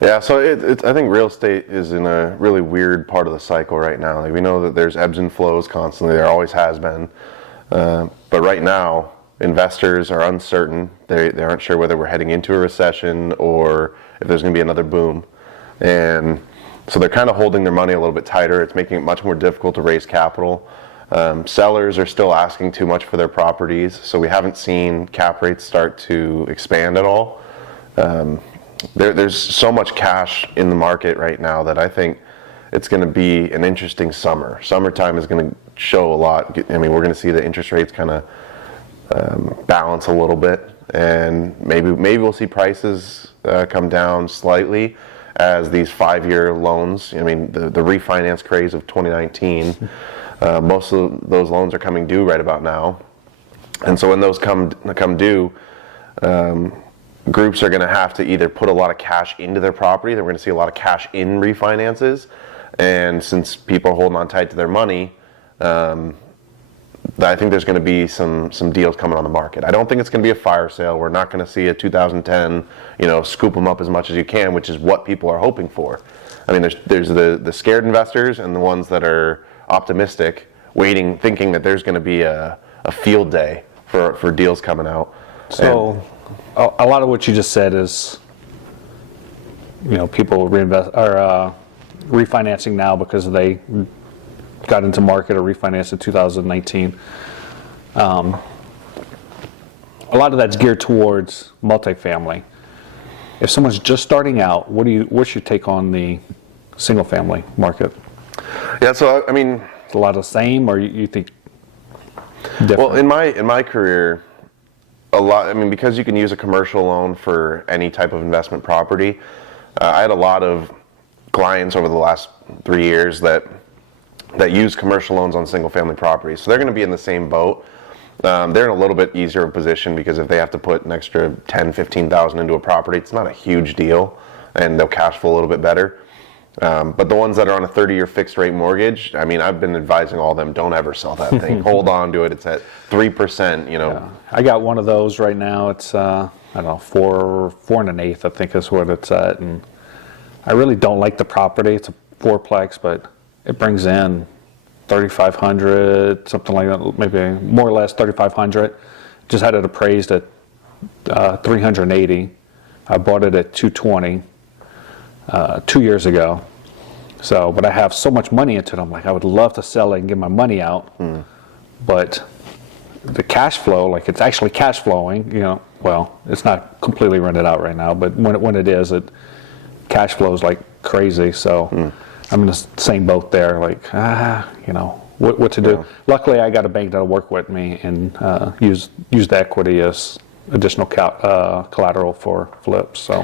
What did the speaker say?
Yeah, so I think real estate is in a really weird part of the cycle right now. Like we know that there's ebbs and flows constantly. There always has been. But right now, investors are uncertain. They aren't sure whether we're heading into a recession or if there's going to be another boom. And so they're kind of holding their money a little bit tighter. It's making it much more difficult to raise capital. Sellers are still asking too much for their properties, so we haven't seen cap rates start to expand at all. There's so much cash in the market right now that I think it's going to be an interesting summer. Summertime is going to show a lot. I mean, we're going to see the interest rates kind of balance a little bit, and maybe we'll see prices come down slightly as these 5-year loans. I mean, the refinance craze of 2019. Most of those loans are coming due right about now, and so when those come due. Groups are going to have to either put a lot of cash into their property. They're going to see a lot of cash in refinances, and since people are holding on tight to their money, I think there's going to be some deals coming on the market. I don't think it's going to be a fire sale. We're not going to see a 2010, scoop them up as much as you can, which is what people are hoping for. I mean, there's the scared investors and the ones that are optimistic, waiting, thinking that there's going to be a field day for deals coming out. So. A lot of what you just said is, people refinancing now because they got into market or refinanced in 2019. A lot of that's geared towards multifamily. If someone's just starting out, what's your take on the single family market? Yeah, so I mean, it's a lot of the same, or you think different? Well, in my career, a lot. I mean, because you can use a commercial loan for any type of investment property. I had a lot of clients over the last 3 years that use commercial loans on single-family properties. So they're going to be in the same boat. They're in a little bit easier position because if they have to put an extra $10,000-$15,000 into a property, it's not a huge deal, and they'll cash flow a little bit better. But the ones that are on a 30-year fixed-rate mortgage, I mean, I've been advising all of them, don't ever sell that thing. Hold on to it. It's at 3%, Yeah. I got one of those right now. It's, I don't know, 4 1/8, I think is what it's at. And I really don't like the property. It's a fourplex, but it brings in $3,500, something like that, maybe more or less $3,500. Just had it appraised at $380. I bought it at $220 2 years ago. So, but I have so much money into it. I'm like, I would love to sell it and get my money out, but the cash flow, like it's actually cash flowing. Well, it's not completely rented out right now, but when it is, it cash flows like crazy. So I'm in the same boat there. Like, what to do? Yeah. Luckily, I got a bank that'll work with me and use the equity as additional collateral for flips. So.